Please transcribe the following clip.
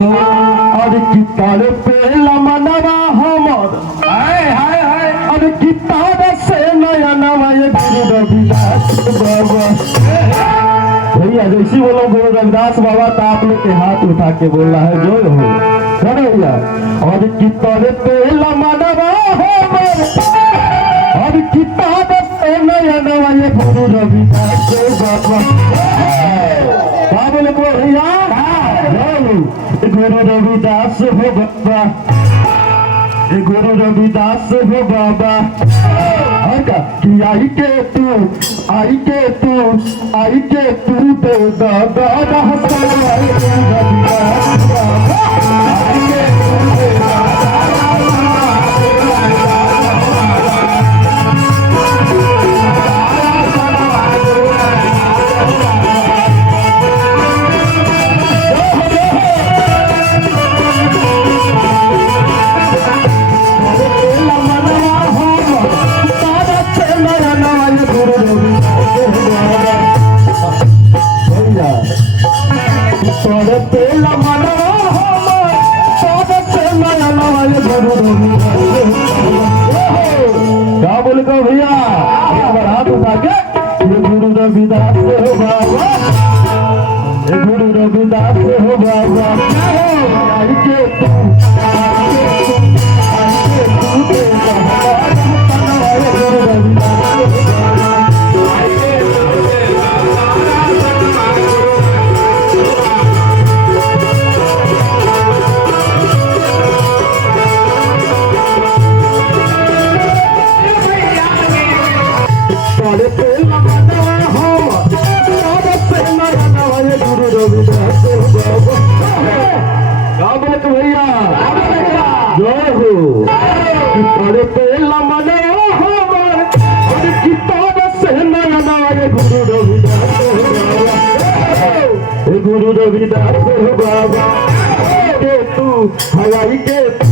और किताब पेला मनवा हमर हाय हाय हाय और किताब से नया नवा ये गुरु रविदास बाबा। भैया जैसी बोलो गुरु रविदास बाबा तो आप लोग के हाथ उठा के बोल रहा है जो हो भैया। और किताब पेला मनवा हमर और किताब से नया नवा ये गुरु रविदास बाबा। बोले भैया गुरु रविदास हो बाबा, गुरु रविदास हो बाबा। कि आई के तू आई के तू आई के तू दे दादा रविदास बाबा। आई के तू दे पेला मनवा हमर सब से नया नवा ये गुरु रविदास। क्या बोल को भैया हाथ उठा के ये गुरु रविदास हो बाबा, ये गुरु रविदास हो बाबा। आई के तू आई के तू आई के तू दे दादा ये गुरु रविदास हो बाबा। भैया जय हो कि पेला मने हमर और किताब से नया नवा ये गुरु रविदास हो बाबा, गुरु रविदास हो बाबा। के तू हवाई के तू